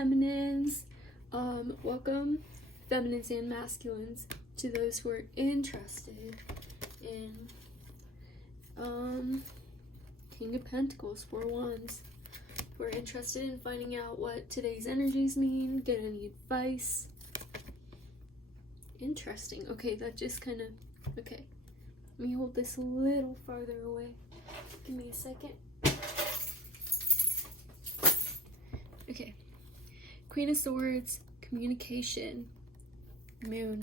feminines. Welcome, feminines and masculines, to those who are interested in King of Pentacles, 4 Wands. Who are interested in finding out what today's energies mean, get any advice. Interesting. Okay, that just kind of... Okay. Let me hold this a little farther away. Give me a second. Okay. Queen of Swords, communication, moon.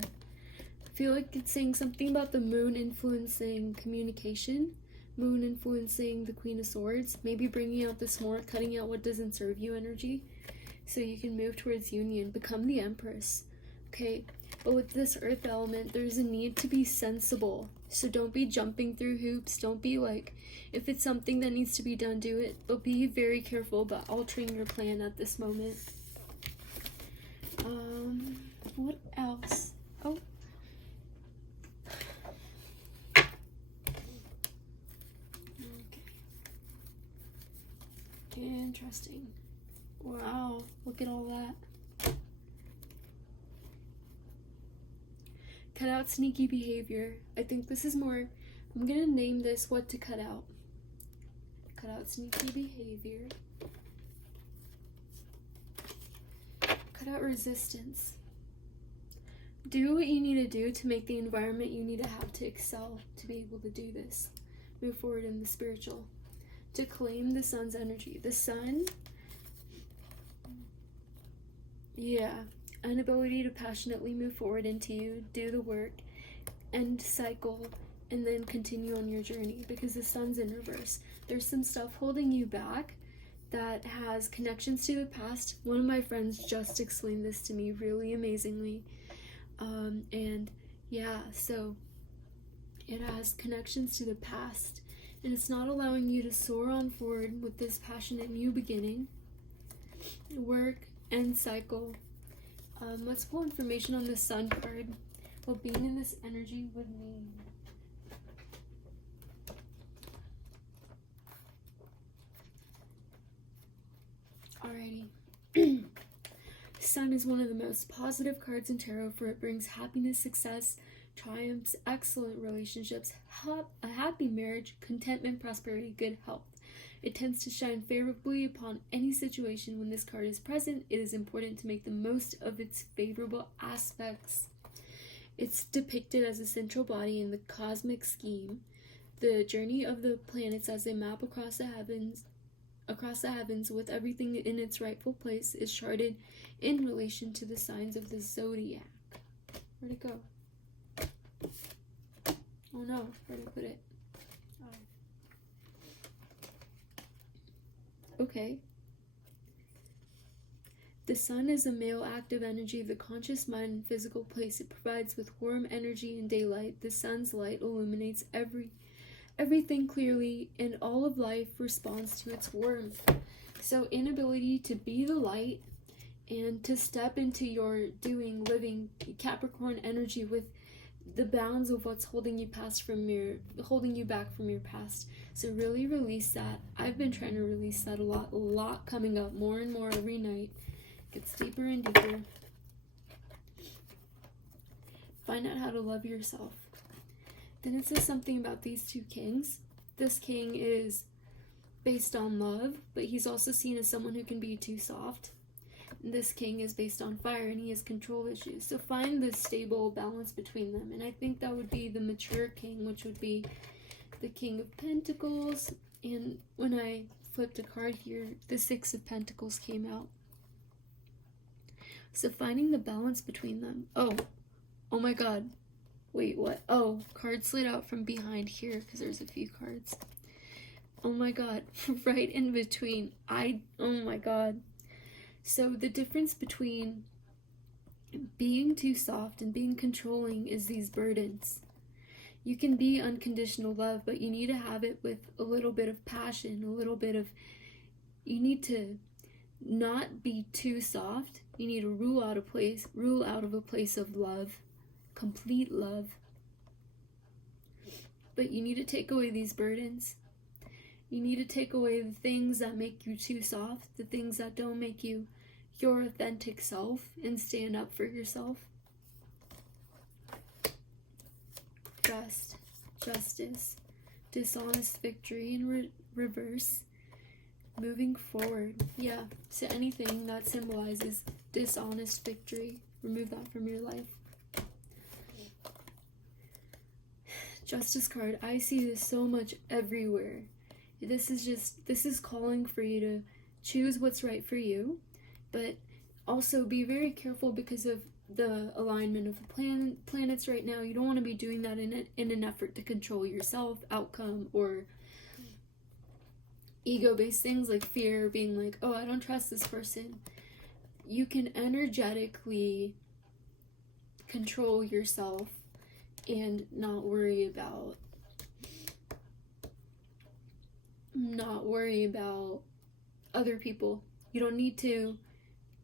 I feel like it's saying something about the moon influencing communication, moon influencing the Queen of Swords, maybe bringing out this more, cutting out what doesn't serve you energy, so you can move towards union, become the Empress. Okay, but with this earth element, there's a need to be sensible. So don't be jumping through hoops. Don't be like, if it's something that needs to be done, do it. But be very careful about altering your plan at this moment. What else? Oh. Okay. Interesting. Wow, look at all that. Cut out sneaky behavior. I think this is more, I'm gonna name this what to cut out. Cut out sneaky behavior. Cut out resistance. Do what you need to do to make the environment you need to have to excel, to be able to do this. Move forward in the spiritual. To claim the sun's energy. The sun, yeah, an ability to passionately move forward into you, do the work, end cycle, and then continue on your journey, because the sun's in reverse. There's some stuff holding you back that has connections to the past. One of my friends just explained this to me really amazingly. And yeah, so it has connections to the past, and it's not allowing you to soar on forward with this passionate new beginning. Work, end cycle. Let's pull information on the sun card. What being in this energy would mean. Alrighty. Sun is one of the most positive cards in tarot, for it brings happiness, success, triumphs, excellent relationships, a happy marriage, contentment, prosperity, good health. It tends to shine favorably upon any situation. When this card is present, it is important to make the most of its favorable aspects. It's depicted as a central body in the cosmic scheme. The journey of the planets as they map across the heavens with everything in its rightful place is charted in relation to the signs of the zodiac. Where'd it go? Oh no, where'd I put it? Okay. The sun is a male active energy of the conscious mind and physical place. It provides with warm energy and daylight. The sun's light illuminates everything clearly, and all of life responds to its warmth. So inability to be the light and to step into your doing, living Capricorn energy with the bounds of what's holding you back from your past. So really release that. I've been trying to release that a lot coming up, more and more every night. Gets deeper and deeper. Find out how to love yourself. Then it says something about these two kings. This king is based on love, but he's also seen as someone who can be too soft. This king is based on fire, and he has control issues. So find the stable balance between them. And I think that would be the mature king, which would be the King of Pentacles. And when I flipped a card here, the Six of Pentacles came out. So finding the balance between them. Oh my god. Wait, what? Oh, card slid out from behind here because there's a few cards. Oh my god. Right in between. Oh my god. So the difference between being too soft and being controlling is these burdens. You can be unconditional love, but you need to have it with a little bit of passion, you need to not be too soft. You need to rule out of a place of love, complete love. But you need to take away these burdens. You need to take away the things that make you too soft, the things that don't make you your authentic self and stand up for yourself. Trust, justice, dishonest victory in reverse. Moving forward. Yeah, so anything that symbolizes dishonest victory, remove that from your life. Justice card. I see this so much everywhere. This is calling for you to choose what's right for you, but also be very careful because of the alignment of the planets right now. You don't want to be doing that in an effort to control yourself, outcome, or ego-based things like fear, being like, oh, I don't trust this person. You can energetically control yourself and not worry about other people. You don't need to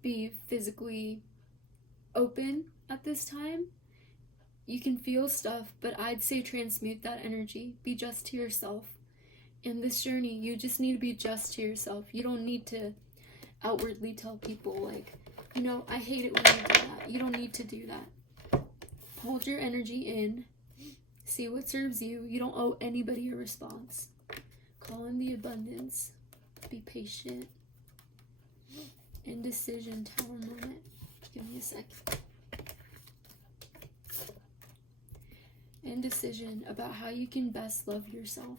be physically open at this time. You can feel stuff, but I'd say transmute that energy. Be just to yourself. In this journey, you just need to be just to yourself. You don't need to outwardly tell people, like, you know, I hate it when you do that. You don't need to do that. Hold your energy in. See what serves you. You don't owe anybody a response. Call in the abundance. Be patient. Indecision, Tower moment. Give me a second. Indecision about how you can best love yourself.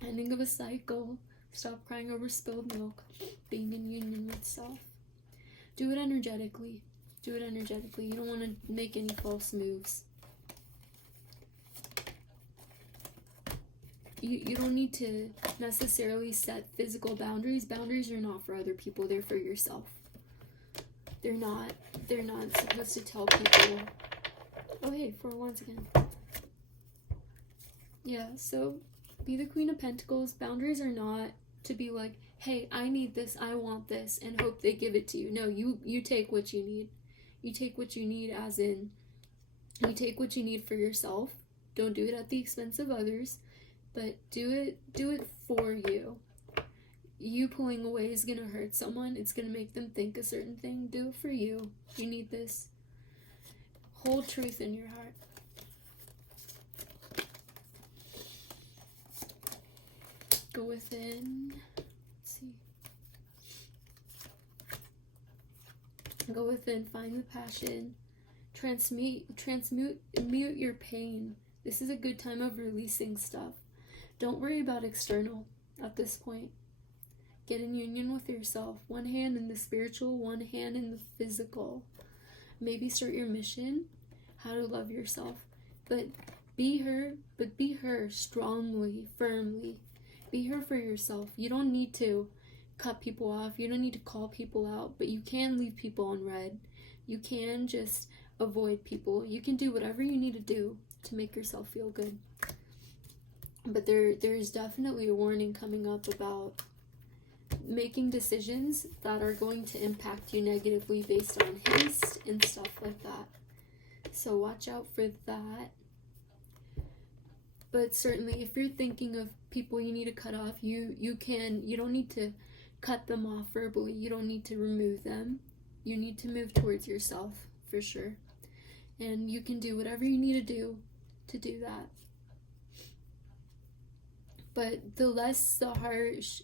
Ending of a cycle. Stop crying over spilled milk. Being in union with self. Do it energetically. Do it energetically. You don't want to make any false moves. You don't need to necessarily set physical boundaries. Boundaries are not for other people. They're for yourself. They're not supposed to tell people. Oh, hey, for once again. Yeah, so be the Queen of Pentacles. Boundaries are not to be like, hey, I need this, I want this, and hope they give it to you. No, you take what you need. You take what you need, as in, you take what you need for yourself. Don't do it at the expense of others, but do it for you. You pulling away is gonna hurt someone. It's gonna make them think a certain thing. Do it for you. You need this. Hold truth in your heart. Go within. Let's see. Go within. Find the passion. Transmute your pain. This is a good time of releasing stuff. Don't worry about external at this point. Get in union with yourself. One hand in the spiritual, one hand in the physical. Maybe start your mission. How to love yourself. But be her strongly, firmly. Be her for yourself. You don't need to cut people off. You don't need to call people out. But you can leave people on red. You can just avoid people. You can do whatever you need to do to make yourself feel good. But there's definitely a warning coming up about making decisions that are going to impact you negatively based on haste and stuff like that. So watch out for that. But certainly if you're thinking of people you need to cut off, you don't need to cut them off verbally. You don't need to remove them. You need to move towards yourself for sure. And you can do whatever you need to do that. But the less harsh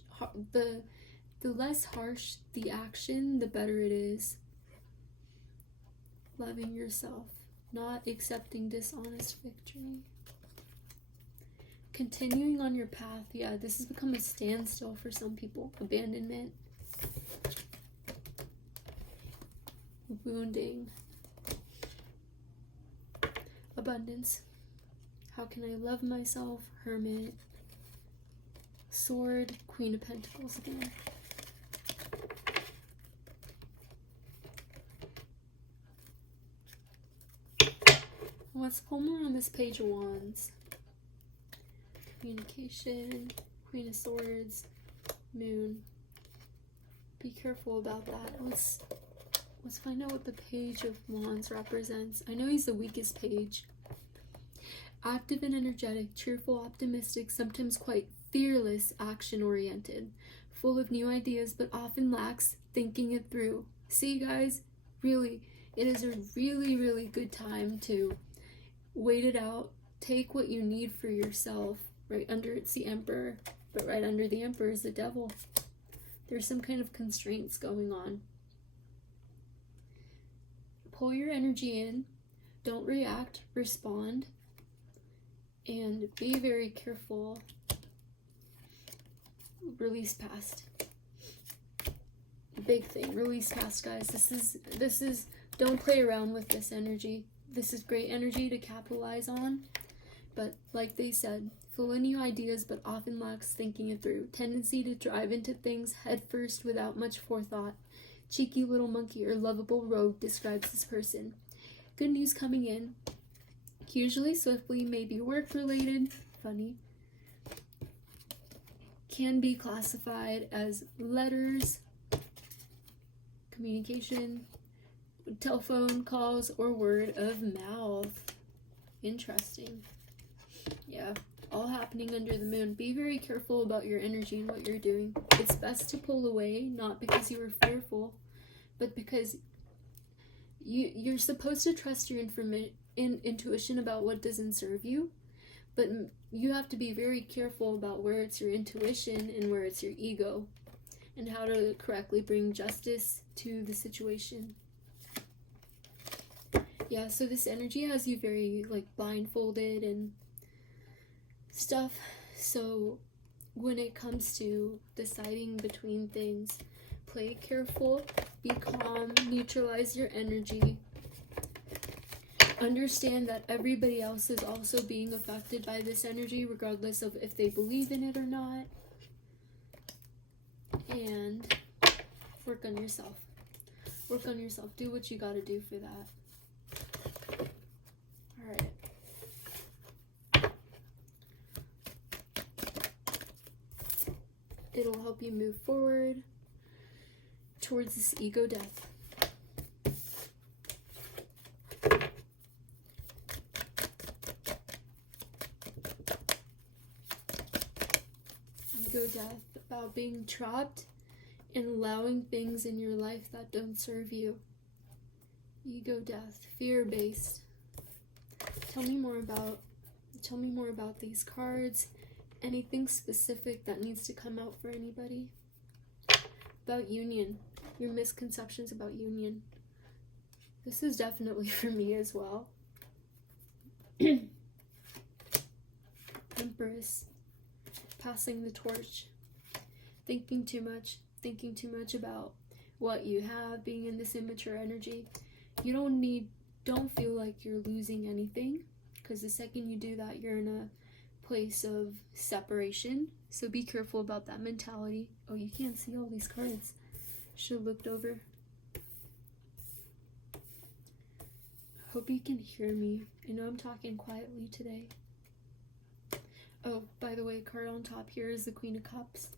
the action, the better it is. Loving yourself, not accepting dishonest victory. Continuing on your path. Yeah, this has become a standstill for some people. Abandonment. Wounding. Abundance. How can I love myself? Hermit. Sword. Queen of Pentacles again. Let's pull more on this Page of Wands. Communication. Queen of Swords. Moon. Be careful about that. Let's find out what the Page of Wands represents. I know he's the weakest page. Active and energetic, cheerful, optimistic, sometimes quite fearless, action-oriented. full of new ideas, but often lacks thinking it through. See, guys, really, it is a really, really good time to wait it out. Take what you need for yourself. Right under it's the Emperor, but right under the Emperor is the Devil. There's some kind of constraints going on. Pull your energy in. Don't react, respond, and be very careful. Release past. Big thing. Release past, guys. This is don't play around with this energy. This is great energy to capitalize on. But like they said, full of new ideas but often lacks thinking it through. Tendency to drive into things head first without much forethought. Cheeky little monkey or lovable rogue describes this person. Good news coming in. Usually swiftly, maybe work related. Funny. Can be classified as letters, communication, telephone calls, or word of mouth. Interesting. Yeah, all happening under the moon. Be very careful about your energy and what you're doing. It's best to pull away, not because you were fearful, but because you're supposed to trust your intuition about what doesn't serve you, but you have to be very careful about where it's your intuition and where it's your ego, and how to correctly bring justice to the situation. Yeah, so this energy has you very blindfolded and stuff. So when it comes to deciding between things, play careful, be calm, neutralize your energy. Understand that everybody else is also being affected by this energy, regardless of if they believe in it or not. And work on yourself. Work on yourself. Do what you gotta do for that. Alright. It'll help you move forward towards this ego death. Ego death, about being trapped and allowing things in your life that don't serve you. Ego death, fear-based. Tell me more about these cards. Anything specific that needs to come out for anybody? About union, your misconceptions about union. This is definitely for me as well. Empress, passing the torch. Thinking too much about what you have, being in this immature energy. You don't feel like you're losing anything, because the second you do that, you're in a place of separation. So be careful about that mentality. Oh, you can't see all these cards. Should have looked over. Hope you can hear me. I know I'm talking quietly today. Oh, by the way, card on top here is the Queen of Cups.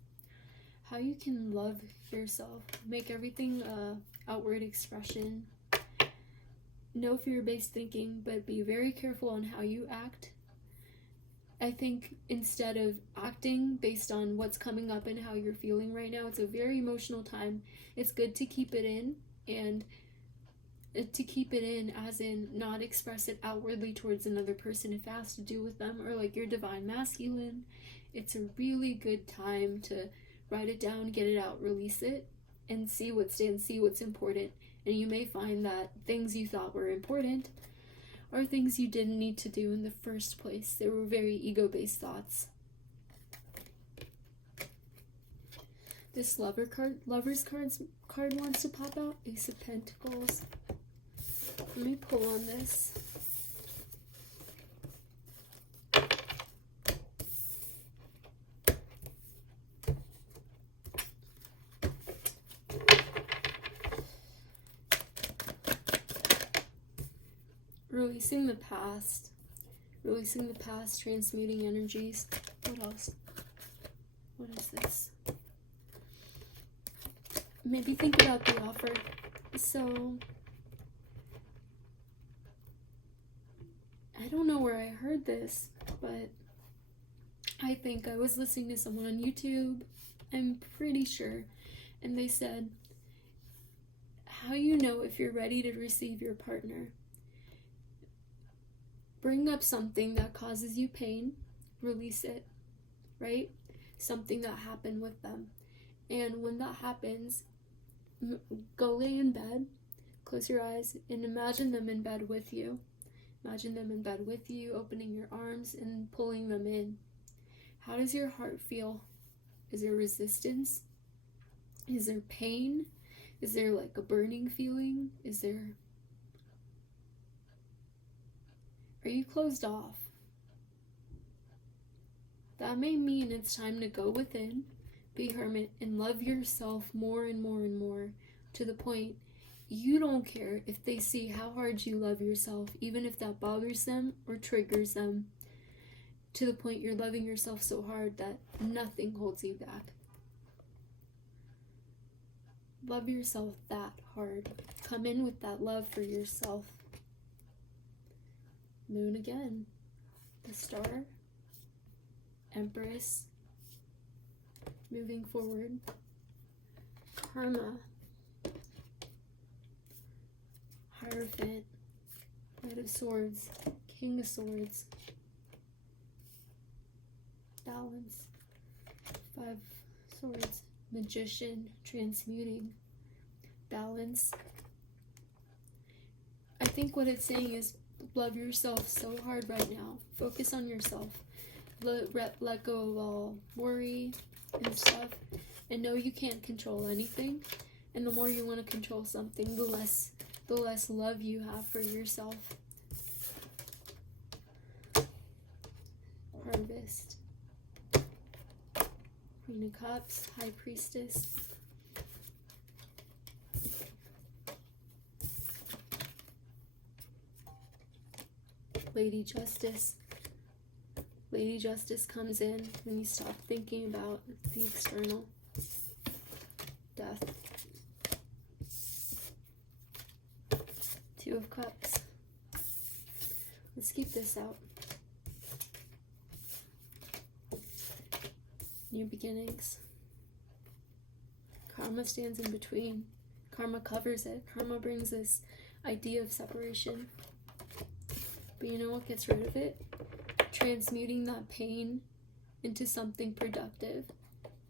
How you can love yourself. Make everything outward expression. No fear-based thinking, but be very careful on how you act. I think instead of acting based on what's coming up and how you're feeling right now, it's a very emotional time. It's good to keep it in, and to keep it in as in not express it outwardly towards another person if it has to do with them, or like your divine masculine. It's a really good time to write it down, get it out, release it, and see what stands, see what's important. And you may find that things you thought were important are things you didn't need to do in the first place. They were very ego-based thoughts. This lover's card wants to pop out. Ace of Pentacles. Let me pull on this. Releasing the past, transmuting energies. What else? What is this? Maybe think about the offer. So, I don't know where I heard this, but I think I was listening to someone on YouTube. I'm pretty sure. And they said, how you know if you're ready to receive your partner? Bring up something that causes you pain, release it, right? Something that happened with them. And when that happens, go lay in bed, close your eyes, and imagine them in bed with you. Imagine them in bed with you, opening your arms and pulling them in. How does your heart feel? Is there resistance? Is there pain? Is there like a burning feeling? Are you closed off? That may mean it's time to go within, be hermit, and love yourself more and more and more, to the point you don't care if they see how hard you love yourself, even if that bothers them or triggers them, to the point you're loving yourself so hard that nothing holds you back. Love yourself that hard. Come in with that love for yourself. Moon again. The star. Empress. Moving forward. Karma. Hierophant. Knight of Swords. King of Swords. Balance. Five Swords. Magician. Transmuting. Balance. I think what it's saying is love yourself so hard right now. Focus on yourself. Let go of all worry and stuff. And know you can't control anything. And the more you want to control something, the less love you have for yourself. Harvest. Queen of Cups. High Priestess. Lady Justice. Lady Justice comes in when you stop thinking about the external. Death. Two of Cups. Let's keep this out. New beginnings. Karma stands in between. Karma covers it. Karma brings this idea of separation. But you know what gets rid of it? Transmuting that pain into something productive.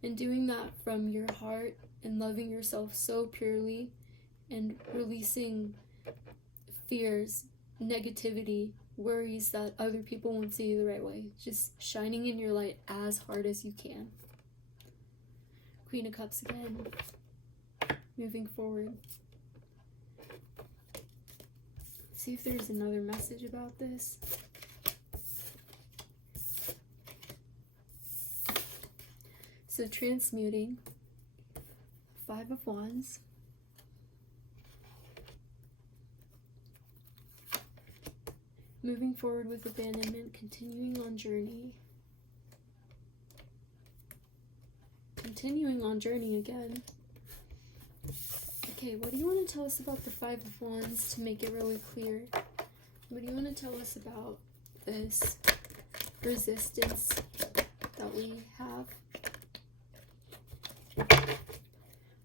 And doing that from your heart and loving yourself so purely and releasing fears, negativity, worries that other people won't see you the right way. Just shining in your light as hard as you can. Queen of Cups again. Moving forward. See if there's another message about this. So transmuting. Five of Wands. Moving forward with abandonment, continuing on journey. Continuing on journey again. Okay, what do you want to tell us about the Five of Wands to make it really clear? What do you want to tell us about this resistance that we have?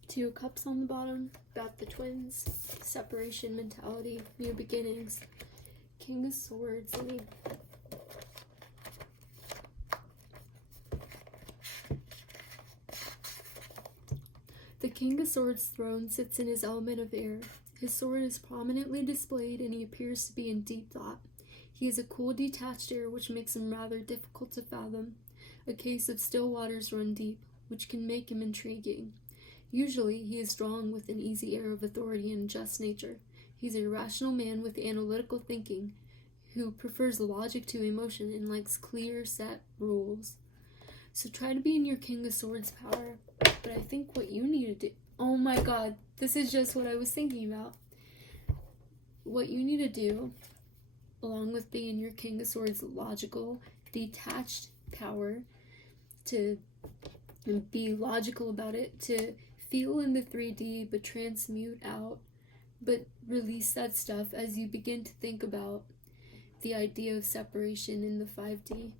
Two of Cups on the bottom, about the twins, separation mentality, new beginnings. King of Swords, The King of Swords' throne sits in his element of air. His sword is prominently displayed and he appears to be in deep thought. He is a cool, detached air which makes him rather difficult to fathom. A case of still waters run deep, which can make him intriguing. Usually, he is strong with an easy air of authority and just nature. He's a rational man with analytical thinking, who prefers logic to emotion and likes clear, set rules. So try to be in your King of Swords power. But I think what you need to do... Oh my god, this is just what I was thinking about. What you need to do, along with being your King of Swords logical, detached power, to be logical about it, to feel in the 3D but transmute out, but release that stuff as you begin to think about the idea of separation in the 5D.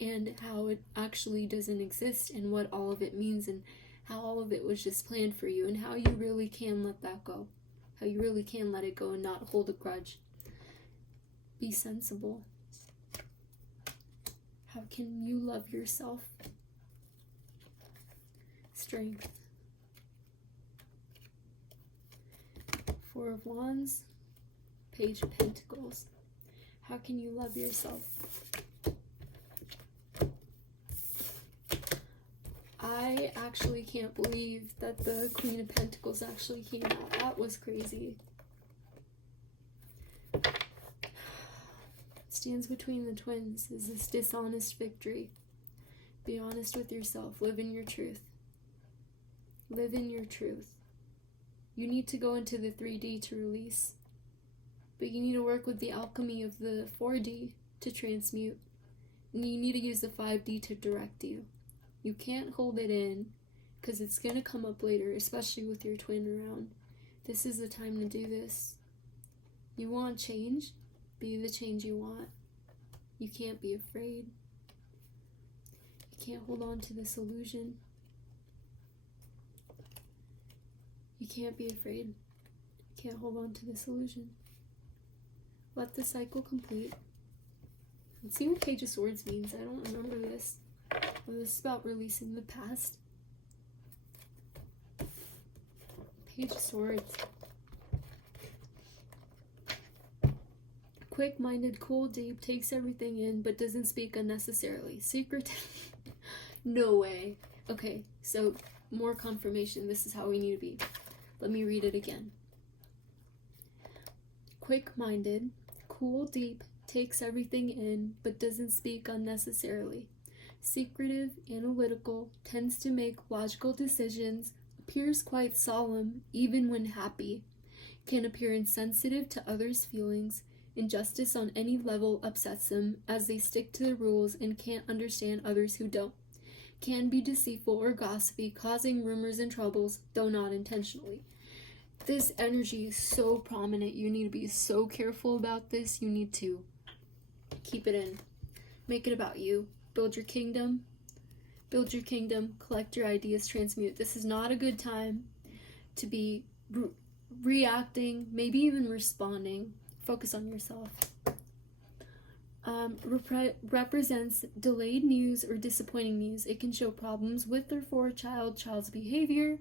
and how it actually doesn't exist, and what all of it means, and how all of it was just planned for you, and how you really can let that go. How you really can let it go and not hold a grudge. Be sensible. How can you love yourself? Strength. Four of Wands. Page of Pentacles. How can you love yourself? I actually can't believe that the Queen of Pentacles actually came out. That was crazy. Stands between the twins is this dishonest victory. Be honest with yourself. Live in your truth. Live in your truth. You need to go into the 3D to release. But you need to work with the alchemy of the 4D to transmute. And you need to use the 5D to direct you. You can't hold it in, because it's going to come up later, especially with your twin around. This is the time to do this. You want change? Be the change you want. You can't be afraid. You can't hold on to this illusion. You can't be afraid. You can't hold on to this illusion. Let the cycle complete. Let's see what Page of Swords means. I don't remember this. Well, this is about releasing the past. Page of Swords. Quick-minded, cool, deep, takes everything in, but doesn't speak unnecessarily. Secretive. No way. Okay, so more confirmation. This is how we need to be. Let me read it again. Quick-minded, cool, deep, takes everything in, but doesn't speak unnecessarily. Secretive, analytical, tends to make logical decisions, appears quite solemn even when happy, can appear insensitive to others' feelings. Injustice on any level upsets them as they stick to the rules and can't understand others who don't. Can be deceitful or gossipy, causing rumors and troubles, though not intentionally. This energy is so prominent. You need to be so careful about this. You need to keep it in. Make it about you. Build your kingdom. Build your kingdom. Collect your ideas. Transmute. This is not a good time to be reacting, maybe even responding. Focus on yourself. Represents delayed news or disappointing news. It can show problems with or for a child's behavior,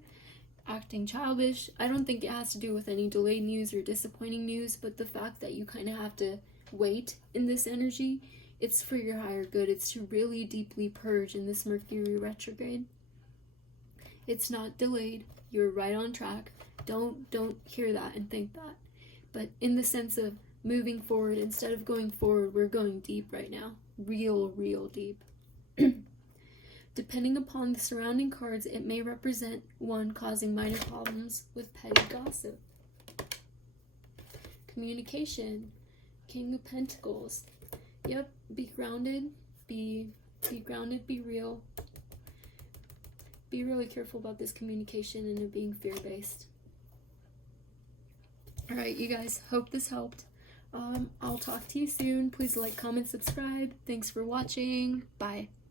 acting childish. I don't think it has to do with any delayed news or disappointing news, but the fact that you kind of have to wait in this energy, it's for your higher good. It's to really deeply purge in this Mercury retrograde. It's not delayed. You're right on track. Don't hear that and think that. But in the sense of moving forward, instead of going forward, we're going deep right now. Real deep. Depending upon the surrounding cards, it may represent one causing minor problems with petty gossip. Communication. King of Pentacles. Yep, be grounded. Be grounded, be real. Be really careful about this communication and it being fear-based. Alright, you guys, hope this helped. I'll talk to you soon. Please like, comment, subscribe. Thanks for watching. Bye.